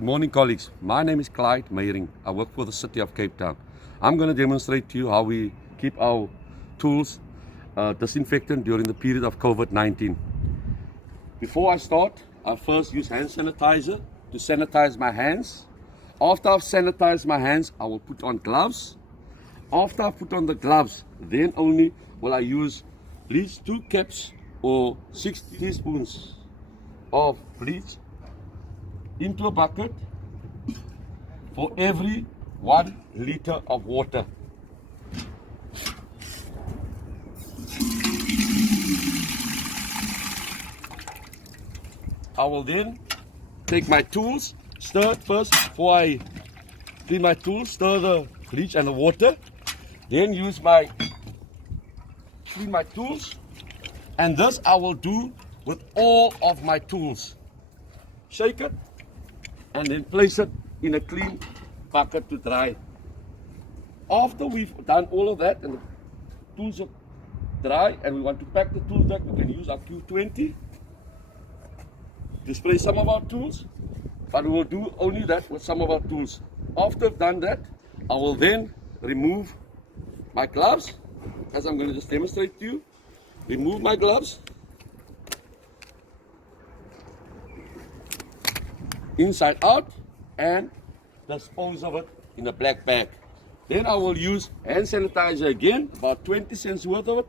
Good morning, colleagues. My name is Clyde Meiring. I work for the City of Cape Town. I'm going to demonstrate to you how we keep our tools disinfectant during the period of COVID-19. Before I start, I first use hand sanitizer to sanitize my hands. After I've sanitized my hands, I will put on gloves. After I put on the gloves, then only will I use bleach 2 caps or 6 teaspoons of bleach into a bucket for every 1 liter of water. I will then take my tools, stir it first before I clean my tools, stir the bleach and the water, then clean my tools, and this I will do with all of my tools. Shake it and then place it in a clean bucket to dry. After we've done all of that and the tools are dry and we want to pack the tools back, we can use our Q20 to spray some of our tools, but we will do only that with some of our tools. After I've done that, I will then remove my gloves, as I'm going to just demonstrate to you. Remove my gloves, inside out, and dispose of it in a black bag. Then I will use hand sanitizer again, about 20 cents worth of it.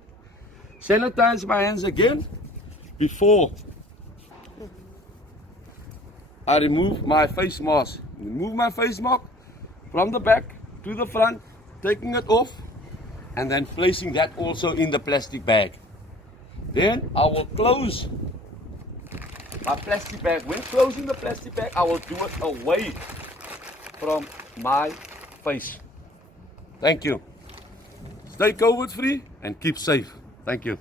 Sanitize my hands again before I remove my face mask. Remove my face mask from the back to the front, taking it off, and then placing that also in the plastic bag. Then I will close my plastic bag. When closing the plastic bag, I will do it away from my face. Thank you. Stay COVID free and keep safe. Thank you.